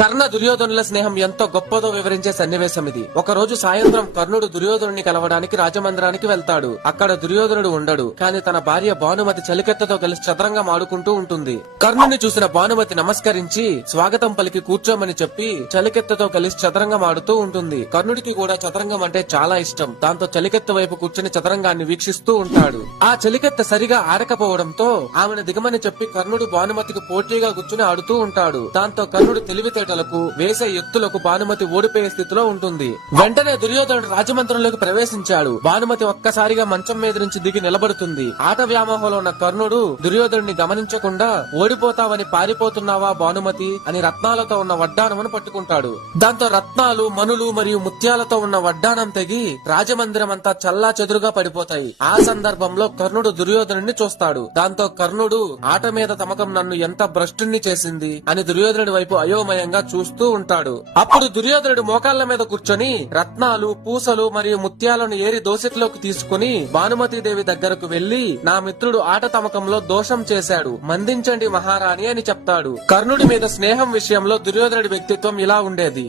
కర్ణ దుర్యోధనుల స్నేహం ఎంతో గొప్పదో వివరించే సన్నివేశం ఇది. ఒక రోజు సాయంత్రం కర్ణుడు దుర్యోధనుని కలవడానికి రాజమందిరానికి వెళ్తాడు. అక్కడ దుర్యోధనుడు ఉండడు. కానీ తన భార్య భానుమతి చలికెత్తతో కలిసి చదరంగం ఆడుకుంటూ ఉంటుంది. కర్ణుని చూసిన భానుమతి నమస్కరించి స్వాగతం పలికి కూర్చోమని చెప్పి చలికెత్తతో కలిసి చదరంగం ఆడుతూ ఉంటుంది. కర్ణుడికి కూడా చదరంగం అంటే చాలా ఇష్టం. దాంతో చలికెత్త వైపు కూర్చుని చదరంగాన్ని వీక్షిస్తూ ఉంటాడు. ఆ చలికెత్త సరిగా ఆడకపోవడంతో ఆమెను దిగమని చెప్పి కర్ణుడు భానుమతికి పోటీగా కూర్చుని ఆడుతూ ఉంటాడు. దాంతో కర్ణుడు తెలివితేటలకు వేసే ఎత్తులకు భానుమతి ఓడిపోయే స్థితిలో ఉంటుంది. వెంటనే దుర్యోధనుడు రాజమందిరంలోకి ప్రవేశించాడు. భానుమతి ఒక్కసారిగా మంచం మీద నుంచి దిగి నిలబడుతుంది. ఆట వ్యామోహంలో ఉన్న కర్ణుడు దుర్యోధనుడిని గమనించకుండా ఓడిపోతావని పారిపోతున్నావా భానుమతి అని రత్నాలతో ఉన్న వడ్డానమును పట్టుకుంటాడు. దాంతో రత్నాలు మనులు మరియు ముత్యాలతో ఉన్న వడ్డానం తెగి రాజమందిరం అంతా చల్లా చెదురుగా పడిపోతాయి. ఆ సందర్భంలో కర్ణుడు దుర్యోధనుడిని చూస్తాడు. దాంతో కర్ణుడు ఆట మీద తమకం నన్ను ఎంత భ్రష్టుణ్ణి చేసింది అని దుర్యోధనుడి వైపు అయోమయంగా చూస్తూ ఉంటాడు. అప్పుడు దుర్యోధనుడు మోకాళ్ల మీద కూర్చొని రత్నాలు పూసలు మరియు ముత్యాలను ఏరి దోసిట్లోకి తీసుకుని భానుమతీదేవి దగ్గరకు వెళ్లి నా మిత్రుడు ఆట తమకంలో దోషం చేశాడు, మందించండి మహారాణి అని చెప్తాడు. కర్ణుడి మీద స్నేహం విషయంలో దుర్యోధనుడి వ్యక్తిత్వం ఇలా ఉండేది.